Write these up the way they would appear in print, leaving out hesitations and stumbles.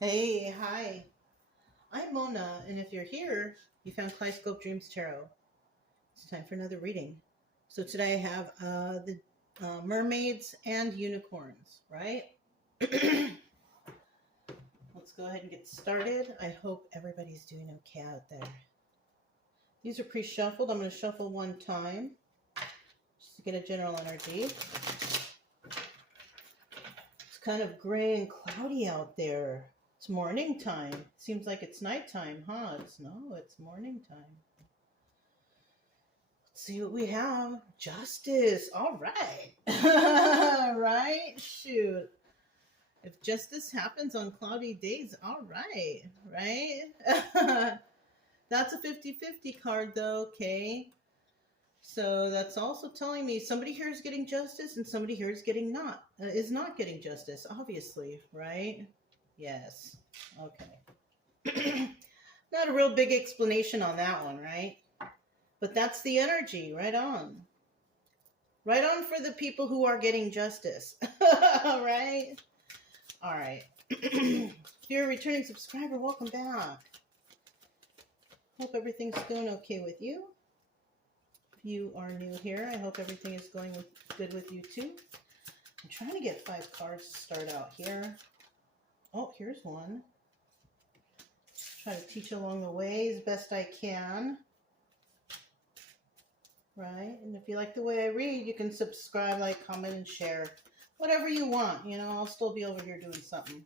Hey, hi. I'm Mona, and if you're here, you found Kaleidoscope Dreams Tarot. It's time for another reading. So today I have the mermaids and unicorns, right? Let's go ahead and get started. I hope everybody's doing okay out there. These are pre-shuffled. I'm going to shuffle one time just to get a general energy. It's kind of gray and cloudy out there. It's morning time. Seems like it's nighttime, huh? It's morning time. Let's see what we have. Justice. All right. Right? Shoot. If justice happens on cloudy days, all right. Right? That's a 50-50 card, though, okay? So that's also telling me somebody here is getting justice and somebody here is not getting justice, obviously, right? Yes. Okay. Not a real big explanation on that one, right? But that's the energy. Right on. Right on for the people who are getting justice. Right? All right. If you're a returning subscriber, welcome back. Hope everything's going okay with you. If you are new here, I hope everything is going good with you too. I'm trying to get 5 cards to start out here. Oh, here's one. Try to teach along the way as best I can. Right? And if you like the way I read, you can subscribe, like, comment, and share. Whatever you want. You know, I'll still be over here doing something.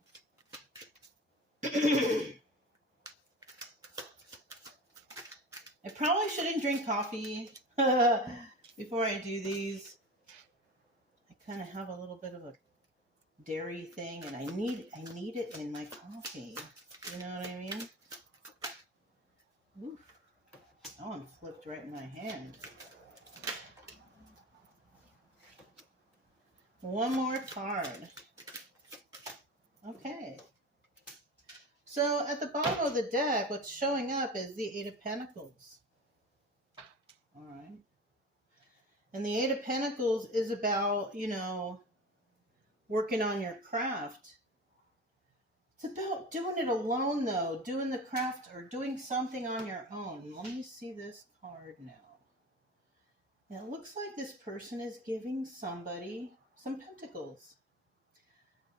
I probably shouldn't drink coffee before I do these. I kind of have a little bit of a dairy thing, and I need it in my coffee. You know what I mean? Oof. That one flipped right in my hand. One more card. Okay. So at the bottom of the deck, what's showing up is the Eight of Pentacles. All right. And the Eight of Pentacles is about, you know, working on your craft. It's about doing it alone, though. Doing the craft or doing something on your own. Let me see this card now. And it looks like this person is giving somebody some pentacles.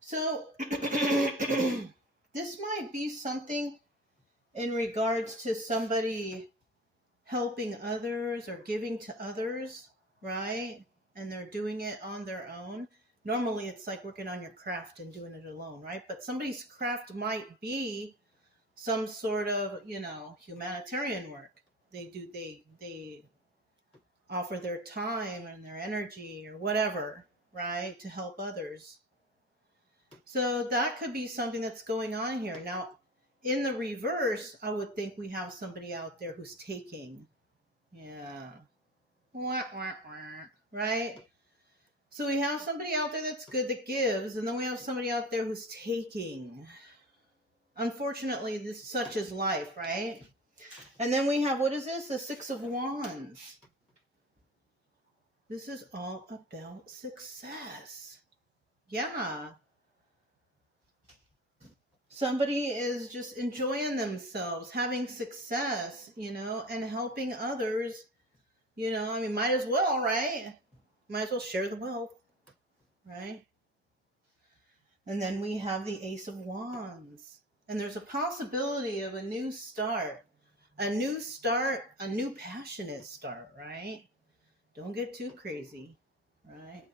So this might be something in regards to somebody helping others or giving to others, right? And they're doing it on their own. Normally it's like working on your craft and doing it alone, right? But somebody's craft might be some sort of, you know, humanitarian work. They offer their time and their energy or whatever, right, to help others. So that could be something that's going on here. Now, in the reverse, I would think we have somebody out there who's taking. Yeah. Wah, wah, wah. Right? So we have somebody out there that's good, that gives, and then we have somebody out there who's taking. Unfortunately, such is life, right? And then we have, what is this? The Six of Wands. This is all about success. Yeah. Somebody is just enjoying themselves, having success, you know, and helping others, you know. I mean, might as well, right? Might as well share the wealth, right? And then we have the Ace of Wands. And there's a possibility of a new start. A new passionate start, right? Don't get too crazy, right?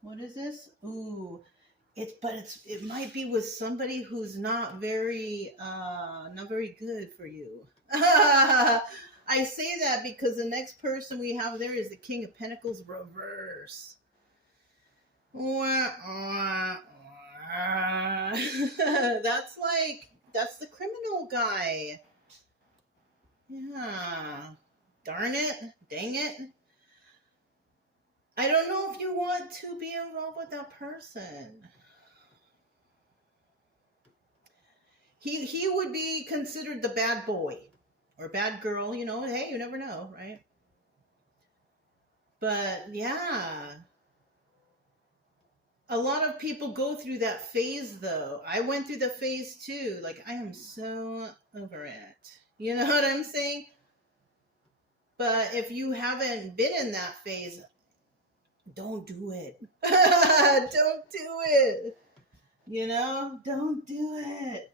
What is this? Ooh, it might be with somebody who's not very good for you. I say that because the next person we have there is the King of Pentacles reverse. That's the criminal guy. Yeah. Darn it. Dang it. I don't know if you want to be involved with that person. He would be considered the bad boy or bad girl, you know. Hey, you never know, right? But yeah. A lot of people go through that phase, though. I went through the phase too. Like, I am so over it. You know what I'm saying? But if you haven't been in that phase, don't do it. Don't do it. You know, don't do it.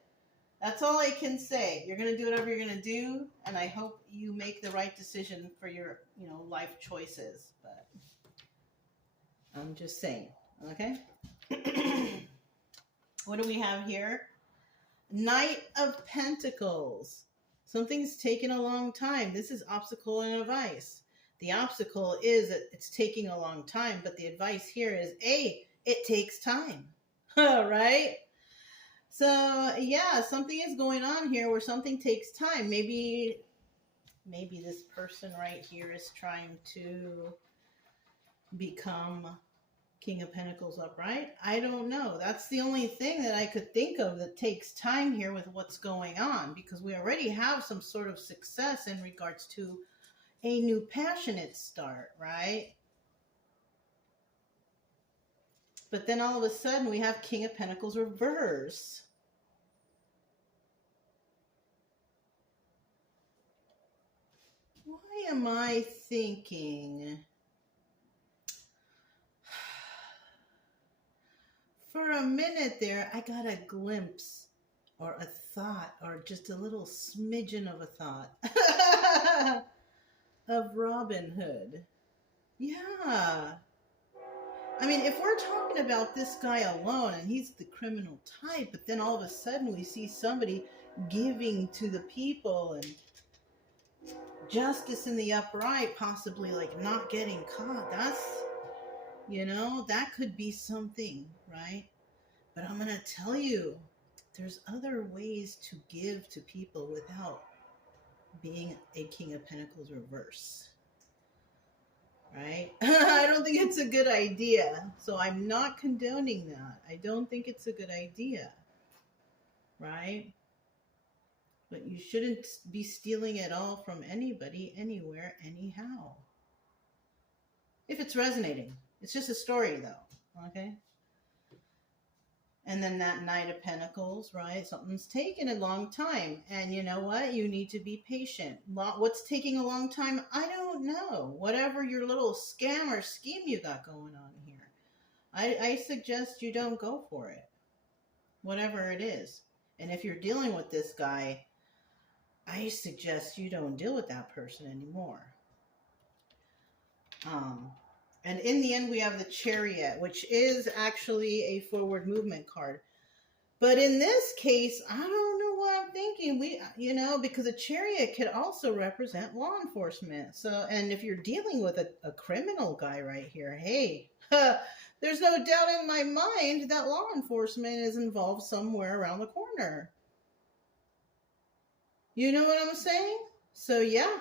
That's all I can say. You're going to do whatever you're going to do, and I hope you make the right decision for your, life choices. But I'm just saying, okay? What do we have here? Knight of Pentacles. Something's taken a long time. This is obstacle and advice. The obstacle is that it's taking a long time, but the advice here is, A, it takes time. Right? So, yeah, something is going on here where something takes time. Maybe this person right here is trying to become King of Pentacles upright. I don't know. That's the only thing that I could think of that takes time here with what's going on, because we already have some sort of success in regards to a new passionate start, right? But then all of a sudden we have King of Pentacles reverse. Why am I thinking? For a minute there, I got a glimpse or a thought or just a little smidgen of a thought of Robin Hood. Yeah. I mean, if we're talking about this guy alone and he's the criminal type, but then all of a sudden we see somebody giving to the people and justice in the upright, possibly like not getting caught. That's, that could be something, right? But I'm going to tell you, there's other ways to give to people without being a King of Pentacles reverse. Right? I don't think it's a good idea. So I'm not condoning that. I don't think it's a good idea. Right? But you shouldn't be stealing it all from anybody, anywhere, anyhow. If it's resonating. It's just a story, though. Okay? And then that Knight of Pentacles, right? Something's taken a long time. And you know what? You need to be patient. What's taking a long time? I don't know. Whatever your little scam or scheme you got going on here. I suggest you don't go for it. Whatever it is. And if you're dealing with this guy, I suggest you don't deal with that person anymore. And in the end, we have the Chariot, which is actually a forward movement card. But in this case, I don't know what I'm thinking. Because a Chariot could also represent law enforcement. So, and if you're dealing with a criminal guy right here, hey, there's no doubt in my mind that law enforcement is involved somewhere around the corner. You know what I'm saying? So, yeah,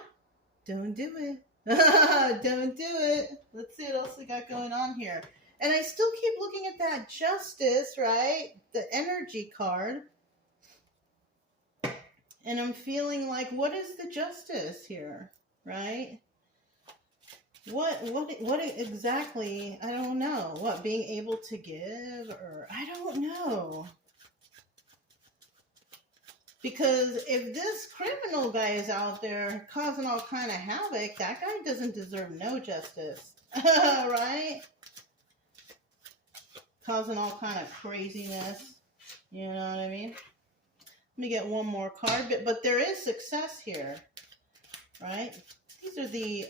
don't do it. Don't do it. Let's see what else we got going on here. And I still keep looking at that Justice, right? The energy card. And I'm feeling like, what is the Justice here, right? What exactly? I don't know. What, being able to give? Or I don't know. Because if this criminal guy is out there causing all kind of havoc, that guy doesn't deserve no justice, right? Causing all kind of craziness, you know what I mean? Let me get one more card, but there is success here, right? These are the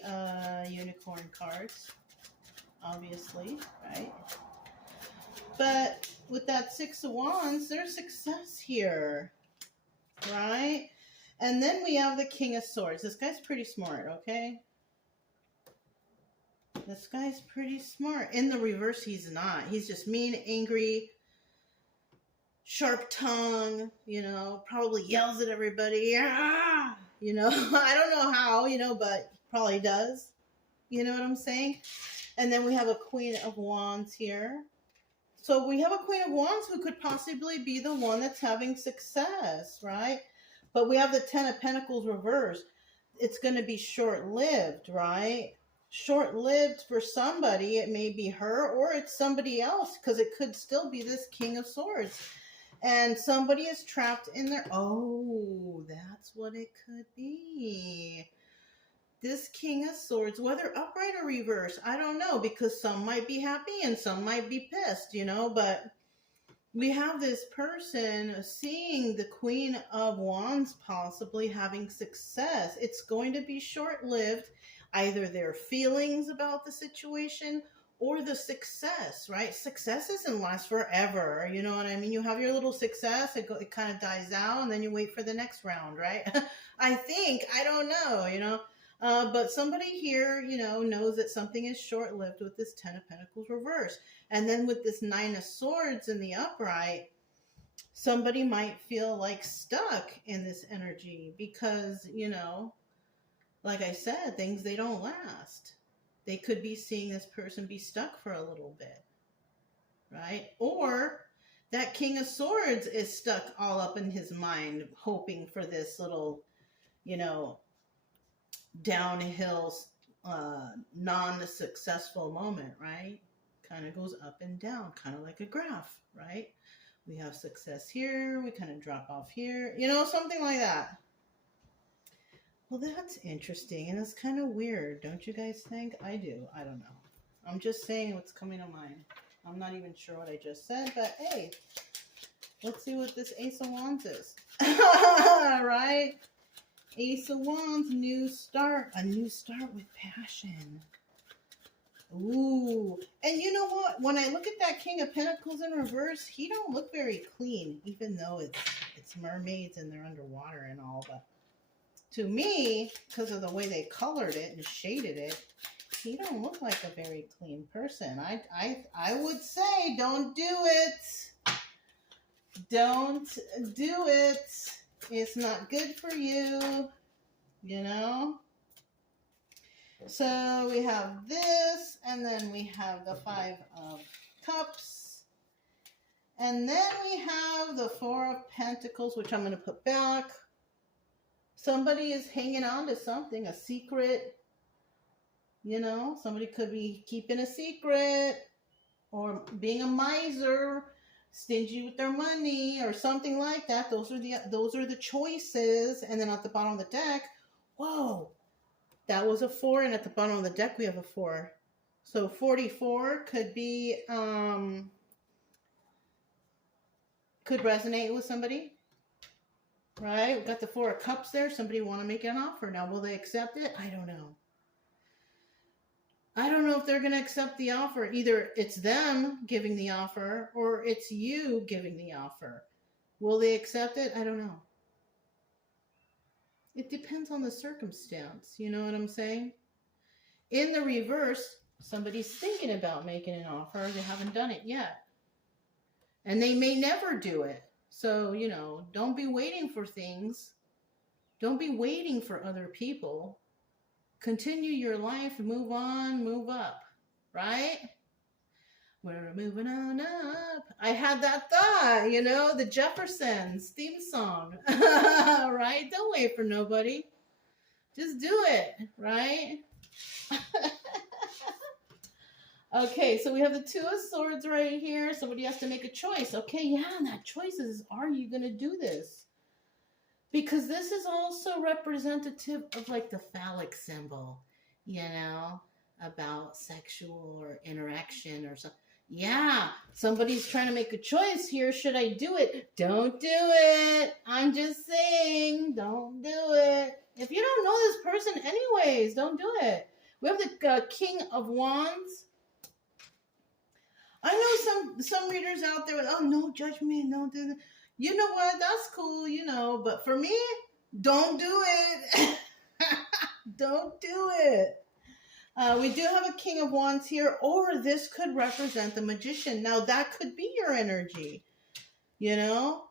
unicorn cards, obviously, right? But with that Six of Wands, there's success here. Right? And then we have the King of Swords. This guy's pretty smart, okay? This guy's pretty smart. In the reverse, he's not. He's just mean, angry, sharp tongue, probably yells at everybody. Ah! I don't know how, but probably does. You know what I'm saying? And then we have a Queen of Wands here. So we have a Queen of Wands who could possibly be the one that's having success, right? But we have the Ten of Pentacles reversed. It's going to be short-lived, right? short-lived for somebody. It may be her or it's somebody else, because it could still be this King of Swords. And somebody is trapped in there. Oh, that's what it could be. This King of Swords, whether upright or reverse, I don't know, because some might be happy and some might be pissed, you know, but we have this person seeing the Queen of Wands possibly having success. It's going to be short-lived, either their feelings about the situation or the success, right? Success doesn't last forever, you know what I mean? You have your little success, it kind of dies out, and then you wait for the next round, right? I don't know, you know? But somebody here, you know, knows that something is short-lived with this Ten of Pentacles reverse. And then with this Nine of Swords in the upright, somebody might feel like stuck in this energy because, you know, like I said, things, they don't last. They could be seeing this person be stuck for a little bit, right? Or that King of Swords is stuck all up in his mind, hoping for this little, you know, downhill, non-successful moment, right? Kind of goes up and down, kind of like a graph, right? We have success here, we kind of drop off here, you know, something like that. Well, that's interesting, and it's kind of weird, don't you guys think? I do. I don't know. I'm just saying what's coming to mind. I'm not even sure what I just said, but hey, let's see what this Ace of Wands is. Right? Ace of Wands, new start. A new start with passion. Ooh. And you know what? When I look at that King of Pentacles in reverse, he don't look very clean, even though it's mermaids and they're underwater and all, but to me, because of the way they colored it and shaded it, he don't look like a very clean person. I would say don't do it. Don't do it. It's not good for you, you know? So we have this, and then we have the Five of Cups. And then we have the Four of Pentacles, which I'm going to put back. Somebody is hanging on to something, a secret. You know, somebody could be keeping a secret or being a miser, stingy with their money or something like that. Those are the choices. And then at the bottom of the deck, whoa, that was a 4, and at the bottom of the deck we have a 4. So 44 could be could resonate with somebody. Right? We've got the 4 of Cups there. Somebody want to make an offer. Now, will they accept it? I don't know. I don't know if they're going to accept the offer. Either it's them giving the offer or it's you giving the offer. Will they accept it? I don't know. It depends on the circumstance. You know what I'm saying? In the reverse, somebody's thinking about making an offer. They haven't done it yet. And they may never do it. So, you know, don't be waiting for things. Don't be waiting for other people. Continue your life, move on, move up, right? We're moving on up. I had that thought, you know, the Jeffersons theme song, right? Don't wait for nobody. Just do it, right? Okay, so we have the Two of Swords right here. Somebody has to make a choice. Okay, yeah, and that choice is, are you going to do this? Because this is also representative of like the phallic symbol, you know, about sexual or interaction or something. Yeah, somebody's trying to make a choice here. Should I do it? Don't do it. I'm just saying, don't do it. If you don't know this person anyways, don't do it. We have the King of Wands. I know some readers out there, oh, no, judge me, no, do that. You know what? That's cool, you know. But for me, don't do it. Don't do it. We do have a King of Wands here, or this could represent the Magician. Now, that could be your energy, you know.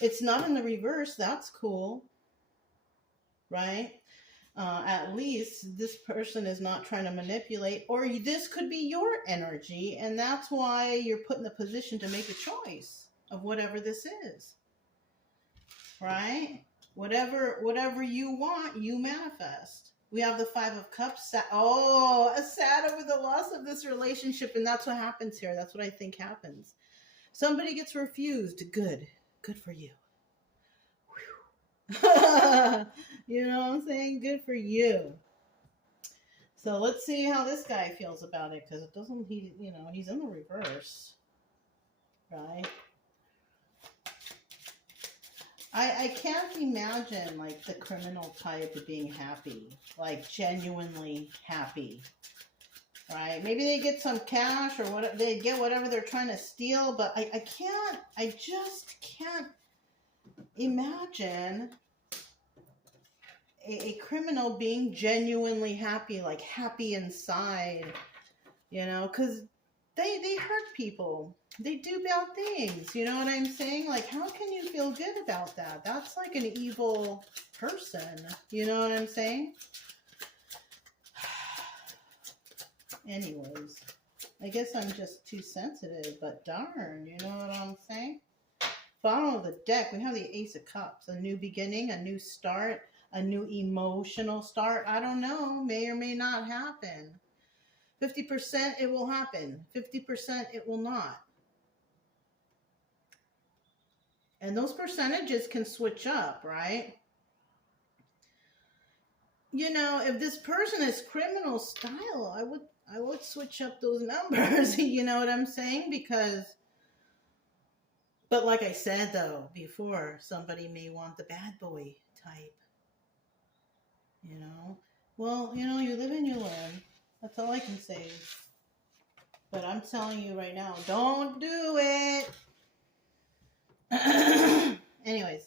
It's not in the reverse. That's cool, right? At least this person is not trying to manipulate, or this could be your energy, and that's why you're put in the position to make a choice of whatever this is, right? Whatever you want, you manifest. We have the Five of Cups. Sad over the loss of this relationship. And that's what happens here. That's what I think happens. Somebody gets refused. Good for you. You know what I'm saying? Good for you. So let's see how this guy feels about it, because it doesn't, he's in the reverse, right? I can't imagine like the criminal type of being happy, like genuinely happy, right? Maybe they get some cash or what, they get whatever they're trying to steal, but I just can't imagine a criminal being genuinely happy, like happy inside, because they hurt people. They do bad things. You know what I'm saying? Like, how can you feel good about that? That's like an evil person. You know what I'm saying? Anyways, I guess I'm just too sensitive, but darn, you know what I'm saying? Bottom of the deck, we have the Ace of Cups. A new beginning, a new start, a new emotional start. I don't know. May or may not happen. 50% it will happen. 50% it will not. And those percentages can switch up, right? If this person is criminal style, I would switch up those numbers. You know what I'm saying? But like I said though before, somebody may want the bad boy type. Well, you live and you learn. That's all I can say. But I'm telling you right now, don't do it. Anyways,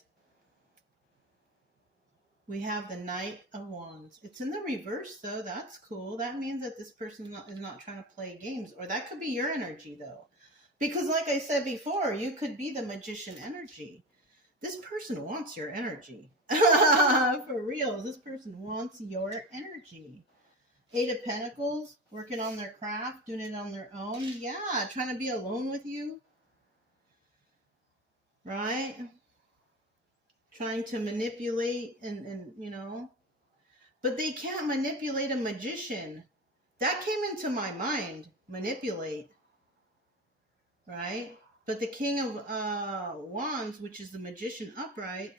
we have the Knight of Wands. It's in the reverse, though. That's cool. That means that this person is not trying to play games. Or that could be your energy, though. Because like I said before, you could be the magician energy. This person wants your energy. For real, this person wants your energy. Eight of Pentacles, working on their craft, doing it on their own. Yeah, trying to be alone with you. Right? Trying to manipulate and but they can't manipulate a magician. That came into my mind. Manipulate. Right? But the King of Wands, which is the magician upright,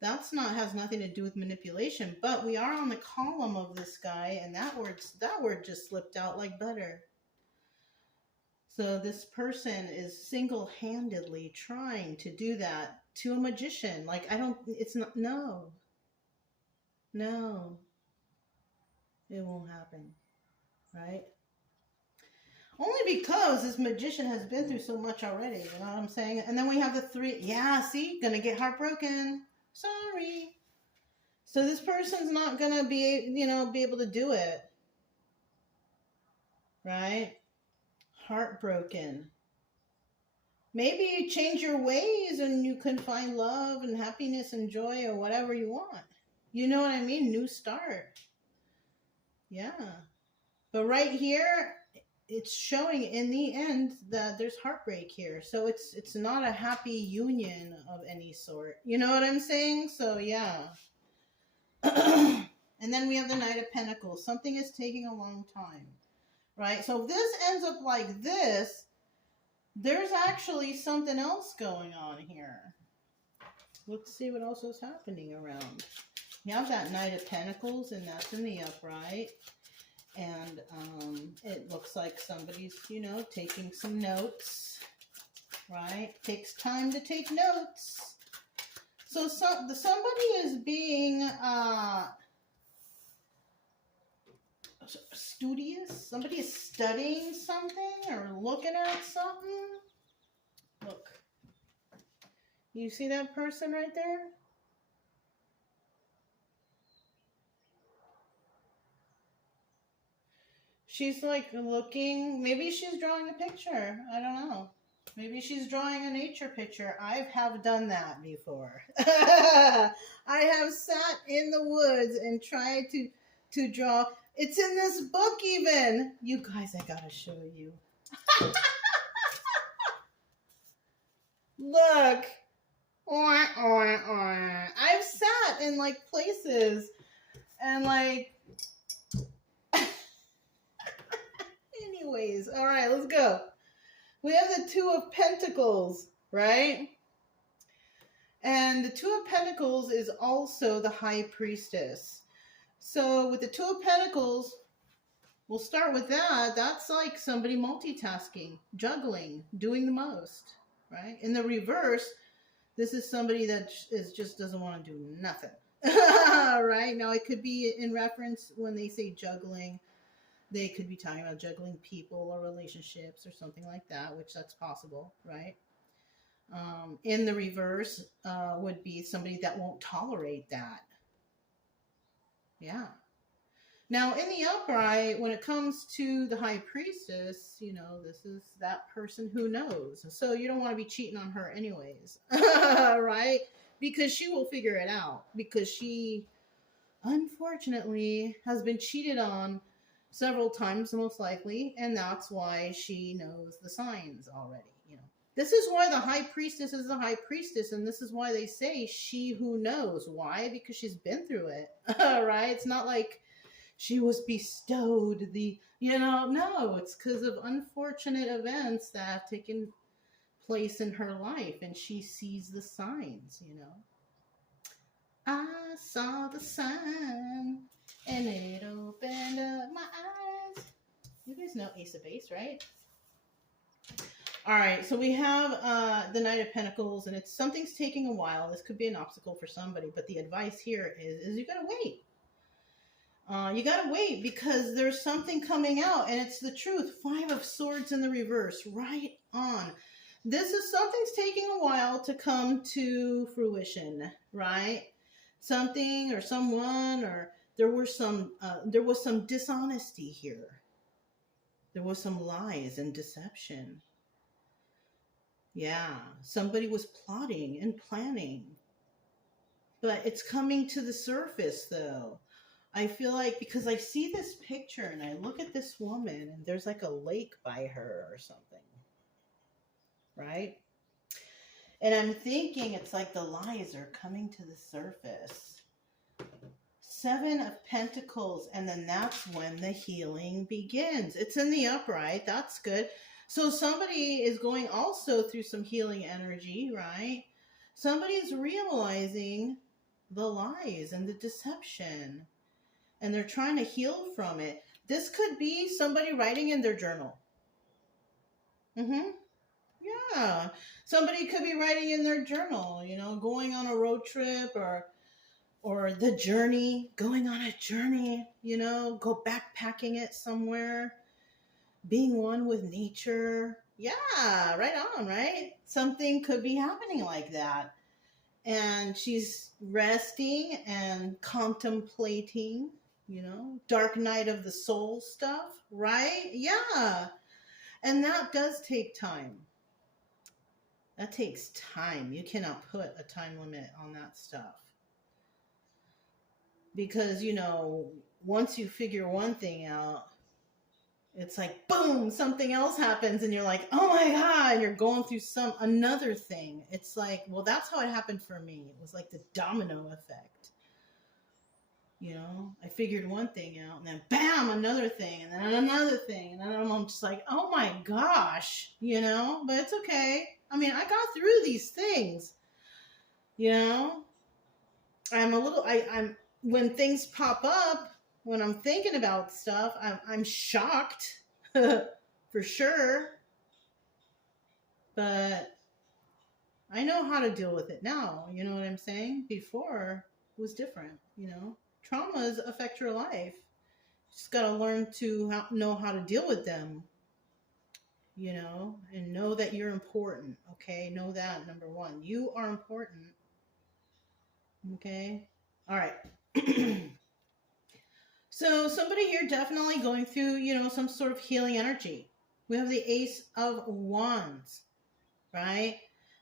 has nothing to do with manipulation. But we are on the column of this guy, and that word just slipped out like butter. So this person is single-handedly trying to do that to a magician. Like, no. It won't happen, right? Only because this magician has been through so much already, you know what I'm saying? And then we have the three, see, gonna get heartbroken. Sorry. So this person's not gonna be able to do it, right? Heartbroken. Maybe you change your ways and you can find love and happiness and joy or whatever you want. You know what I mean? New start. Yeah. But right here, it's showing in the end that there's heartbreak here. So it's not a happy union of any sort. You know what I'm saying? So yeah. And then we have the Knight of Pentacles. Something is taking a long time. Right? So if this ends up like this, there's actually something else going on here. Let's see what else is happening around. You have that Knight of Pentacles, and that's in the upright. And it looks like somebody's, taking some notes. Right? Takes time to take notes. So somebody is being studious. Somebody is studying something or looking at something. Look. You see that person right there? She's like looking, maybe she's drawing a picture. I don't know. Maybe she's drawing a nature picture. I have done that before. I have sat in the woods and tried to draw. It's in this book even. You guys, I gotta show you. Look. I've sat in like places And like, anyways, all right, let's go. We have the Two of Pentacles, right? And the Two of Pentacles is also the High Priestess. So with the Two of Pentacles, we'll start with that. That's like somebody multitasking, juggling, doing the most, right? In the reverse, this is somebody that just doesn't want to do nothing, right? Now, it could be in reference when they say juggling. They could be talking about juggling people or relationships or something like that, which that's possible, right? In the reverse would be somebody that won't tolerate that. Yeah. Now, in the upright, when it comes to the High Priestess, you know, this is that person who knows. So you don't want to be cheating on her anyways, right? Because she will figure it out. Because she, unfortunately, has been cheated on several times, most likely. And that's why she knows the signs already, you know. This is why the High Priestess is the High Priestess, and this is why they say she who knows. Why? Because she's been through it, right? It's not like she was bestowed the, you know, no, it's because of unfortunate events that have taken place in her life, and she sees the signs, you know. I saw the sign, and it opened up my eyes. You guys know Ace of Base, right? All right, so we have the Knight of Pentacles, and it's something's taking a while. This could be an obstacle for somebody, but the advice here is you gotta wait. You gotta wait because there's something coming out, and it's the truth. Five of Swords in the reverse, right on. This is something's taking a while to come to fruition, right? Something or someone, or there was some dishonesty here. There was some lies and deception. Yeah, somebody was plotting and planning. But it's coming to the surface, though. I feel like, because I see this picture and I look at this woman and there's like a lake by her or something. Right? And I'm thinking it's like the lies are coming to the surface. Seven of Pentacles, and then that's when the healing begins. It's in the upright. That's good. So somebody is going also through some healing energy, right? Somebody's realizing the lies and the deception, and they're trying to heal from it. This could be somebody writing in their journal. Yeah. Somebody could be writing in their journal, you know, going on a road trip or the journey, going on a journey, you know, go backpacking it somewhere, being one with nature. Yeah, right on, right? Something could be happening like that. And she's resting and contemplating, you know, dark night of the soul stuff, right? Yeah. And that does take time. That takes time. You cannot put a time limit on that stuff. Because, you know, once you figure one thing out, it's like, boom, something else happens and you're like, oh my God, and you're going through another thing. It's like, well, that's how it happened for me. It was like the domino effect. You know, I figured one thing out and then bam, another thing and then another thing. And then I'm just like, oh my gosh, you know, but it's okay. I mean, I got through these things, you know. I'm when things pop up, when I'm thinking about stuff, I'm shocked for sure. But I know how to deal with it now. You know what I'm saying? Before it was different, you know. Traumas affect your life. You just got to learn to know how to deal with them, you know, and know that you're important, okay? Know that, number one. You are important, okay? All right. So somebody here definitely going through, you know, some sort of healing energy. We have the Ace of Wands, right?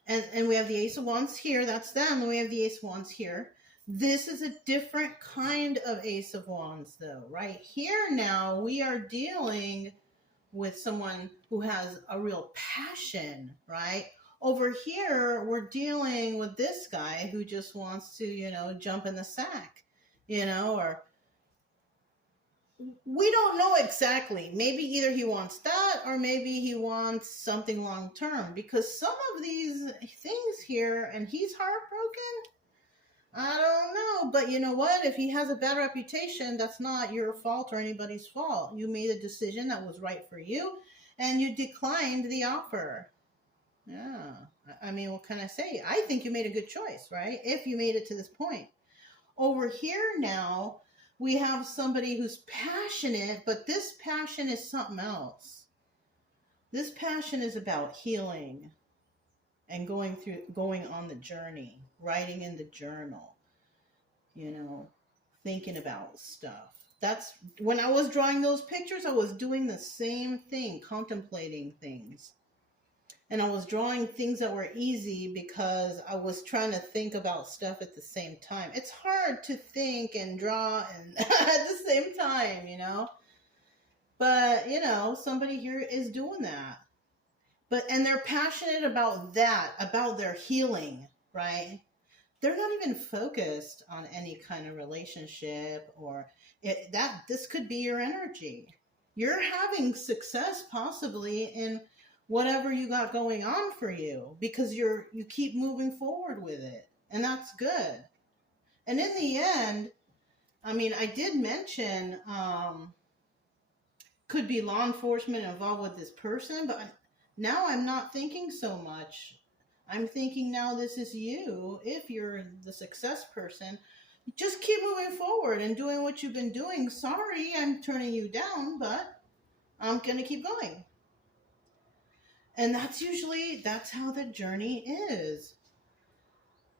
And we have the Ace of Wands here. That's them. And we have the Ace of Wands here. This is a different kind of Ace of Wands, though. Right here now, we are dealing with someone who has a real passion, right? Over here, we're dealing with this guy who just wants to, you know, jump in the sack, you know, or we don't know exactly. Maybe either he wants that or maybe he wants something long term, because some of these things here, and he's heartbroken. I don't know, but you know what? If he has a bad reputation, that's not your fault or anybody's fault. You made a decision that was right for you, and you declined the offer. Yeah. I mean, what can I say? I think you made a good choice, right? If you made it to this point. Over here now, we have somebody who's passionate, but this passion is something else. This passion is about healing and going on the journey, writing in the journal, you know, thinking about stuff. That's when I was drawing those pictures, I was doing the same thing, contemplating things. And I was drawing things that were easy because I was trying to think about stuff at the same time. It's hard to think and draw and at the same time, you know. But, you know, somebody here is doing that. And they're passionate about that, about their healing, right? They're not even focused on any kind of relationship or this could be your energy. You're having success possibly in whatever you got going on for you because you keep moving forward with it, and that's good. And in the end, I mean, I did mention could be law enforcement involved with this person, but now I'm not thinking so much. I'm thinking now this is you. If you're the success person, just keep moving forward and doing what you've been doing. Sorry, I'm turning you down, but I'm going to keep going. And that's how the journey is.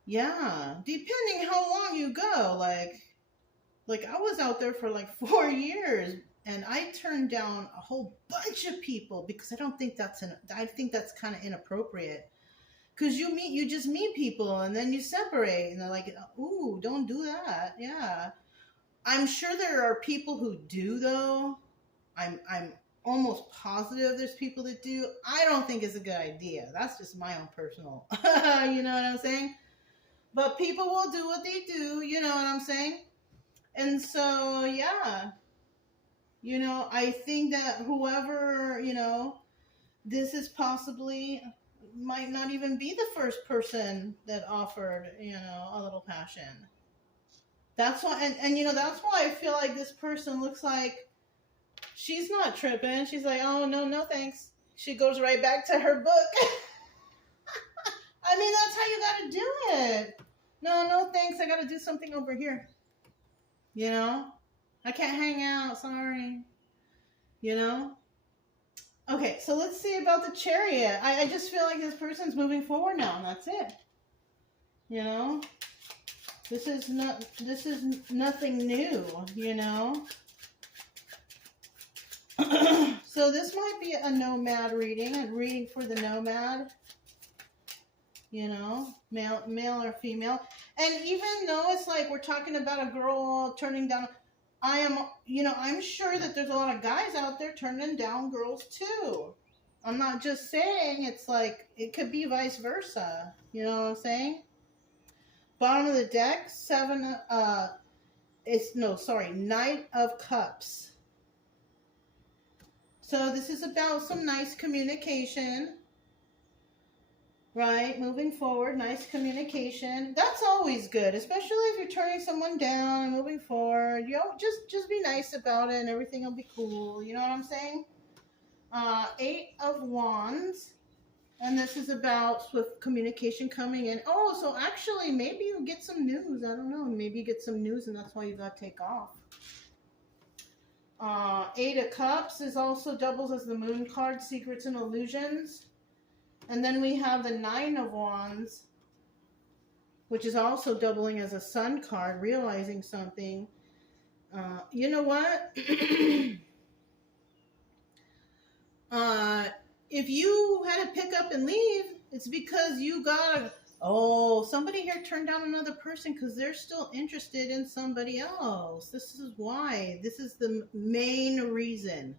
Yeah, depending how long you go. Like I was out there for like 4 years, and I turned down a whole bunch of people because I think that's kind of inappropriate. Because you just meet people and then you separate, and they're like, "Ooh, don't do that." Yeah, I'm sure there are people who do though. I'm almost positive there's people that do. I don't think it's a good idea. That's just my own personal, you know what I'm saying? But people will do what they do, you know what I'm saying? And so, yeah, you know, I think that whoever, you know, this is possibly might not even be the first person that offered, you know, a little passion. That's why, and you know, that's why I feel like this person looks like she's not tripping. She's like, oh, no, thanks. She goes right back to her book. I mean, that's how you got to do it. No, thanks. I got to do something over here. You know? I can't hang out. Sorry. You know? Okay, so let's see about the Chariot. I just feel like this person's moving forward now, and that's it. You know? This is nothing new, you know? So this might be a nomad reading, a reading for the nomad, you know, male or female. And even though it's like we're talking about a girl turning down, I'm sure that there's a lot of guys out there turning down girls too. I'm not just saying, it's like, it could be vice versa. You know what I'm saying? Bottom of the deck, Knight of Cups. So this is about some nice communication, right? Moving forward, nice communication. That's always good, especially if you're turning someone down and moving forward. You know, just be nice about it and everything will be cool. You know what I'm saying? 8 of Wands. And this is about swift communication coming in. Oh, so actually maybe you get some news. I don't know. Maybe you get some news and that's why you got to take off. 8 of Cups is also doubles as the Moon card, Secrets and Illusions. And then we have the 9 of Wands, which is also doubling as a Sun card, realizing something. You know what? If you had to pick up and leave, it's because you got somebody here turned down another person because they're still interested in somebody else. This is why. This is the main reason.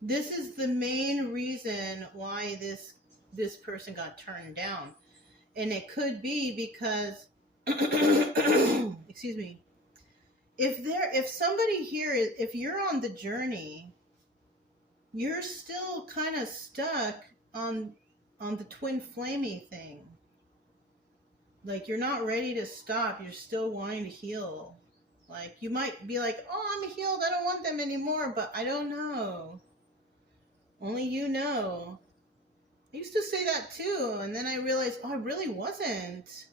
This is the main reason why this person got turned down. And it could be because, excuse me, if somebody here is, if you're on the journey, you're still kind of stuck on the twin flamey thing. Like you're not ready to stop. You're still wanting to heal. Like you might be like, "Oh, I'm healed. I don't want them anymore." But I don't know. Only you know. I used to say that too, and then I realized, oh, I really wasn't.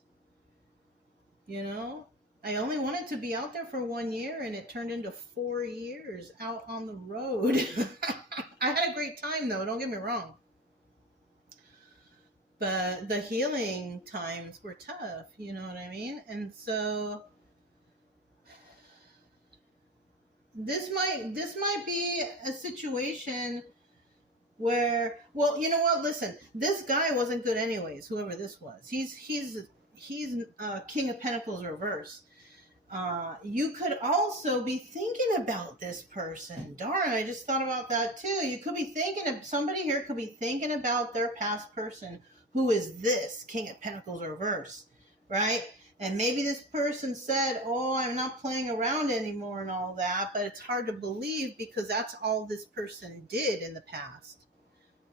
You know, I only wanted to be out there for 1 year, and it turned into 4 years out on the road. I had a great time though. Don't get me wrong. But the healing times were tough. You know what I mean? And so this might be a situation where, well, you know what, listen, this guy wasn't good anyways, whoever this was. He's King of Pentacles reverse. You could also be thinking about this person. Darn, I just thought about that too. You could be thinking of somebody here, could be thinking about their past person who is this King of Pentacles reverse, right? And maybe this person said, "Oh, I'm not playing around anymore," and all that, but it's hard to believe because that's all this person did in the past,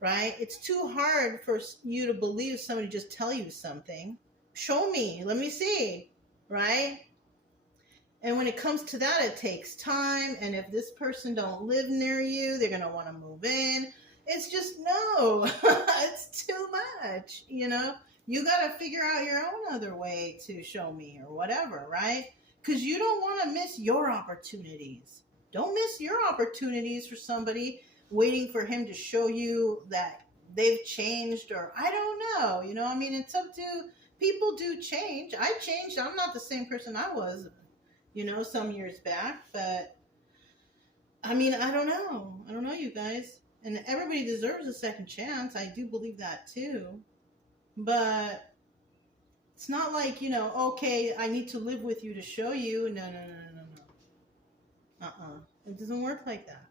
right? It's too hard for you to believe somebody just tell you something. Show me, let me see, right? And when it comes to that, it takes time. And if this person don't live near you, they're going to want to move in. It's just, no, it's too much, you know? You got to figure out your own other way to show me or whatever, right? Because you don't want to miss your opportunities. Don't miss your opportunities for somebody waiting for him to show you that they've changed, or I don't know, you know? I mean, it's up to, people do change. I changed. I'm not the same person I was, you know, some years back, but I mean, I don't know. I don't know, you guys. And everybody deserves a second chance. I do believe that too. But it's not like, you know, okay, I need to live with you to show you. No, no, no, no, no. It doesn't work like that.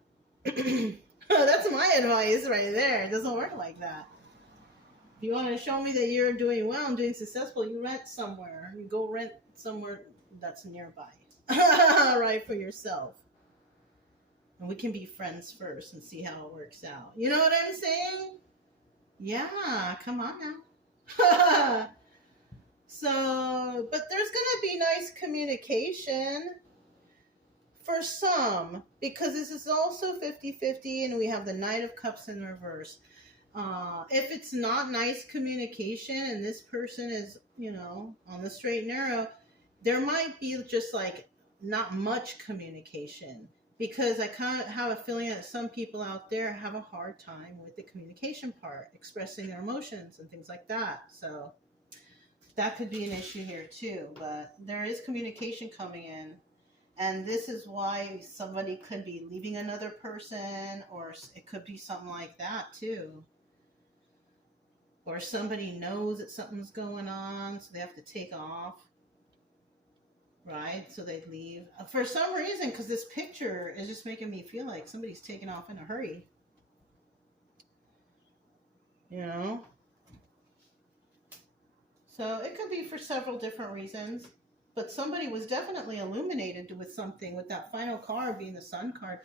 That's my advice right there. It doesn't work like that. If you want to show me that you're doing well and doing successful, you rent somewhere. You go rent somewhere that's nearby. Right, for yourself. And we can be friends first and see how it works out. You know what I'm saying? Yeah, come on now. So, but there's going to be nice communication for some, because this is also 50-50, and we have the Knight of Cups in reverse. If it's not nice communication and this person is, you know, on the straight and narrow, there might be just like not much communication, because I kind of have a feeling that some people out there have a hard time with the communication part, expressing their emotions and things like that. So that could be an issue here too, but there is communication coming in. And this is why somebody could be leaving another person, or it could be something like that too. Or somebody knows that something's going on, so they have to take off. Right? So they leave. For some reason, because this picture is just making me feel like somebody's taking off in a hurry. You know? So it could be for several different reasons. But somebody was definitely illuminated with something, with that final card being the Sun card.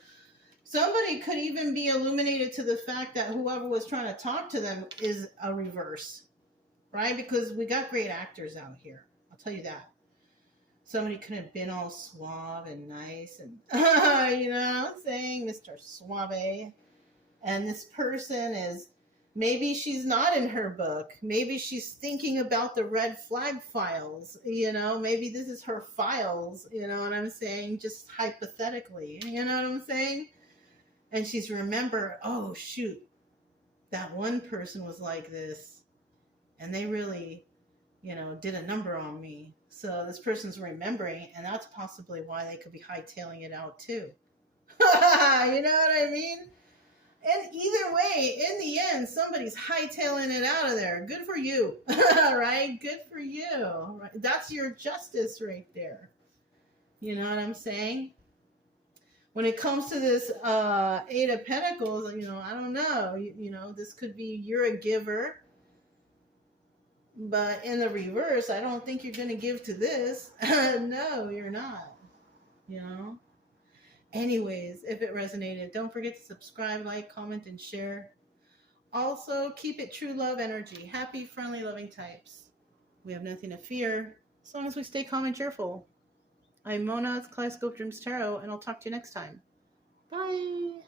Somebody could even be illuminated to the fact that whoever was trying to talk to them is a reverse. Right? Because we got great actors out here. I'll tell you that. Somebody could have been all suave and nice and, you know what I'm saying, Mr. Suave. And this person is, maybe she's not in her book. Maybe she's thinking about the red flag files, you know. Maybe this is her files, you know what I'm saying, just hypothetically, you know what I'm saying. And she's remember, oh, shoot, that one person was like this, and they really, you know, did a number on me. So this person's remembering, and that's possibly why they could be hightailing it out too. You know what I mean? And either way, in the end, somebody's hightailing it out of there. Good for you, right? Good for you. Right? That's your justice right there. You know what I'm saying? When it comes to this Eight of Pentacles, you know, I don't know. You know, this could be you're a giver. But in the reverse, I don't think you're going to give to this. No, you're not. you know? Anyways, if it resonated, don't forget to subscribe, like, comment, and share. Also, keep it true love energy. Happy, friendly, loving types. We have nothing to fear as long as we stay calm and cheerful. I'm Mona, it's Kaleidoscope Dreams Tarot, and I'll talk to you next time. Bye.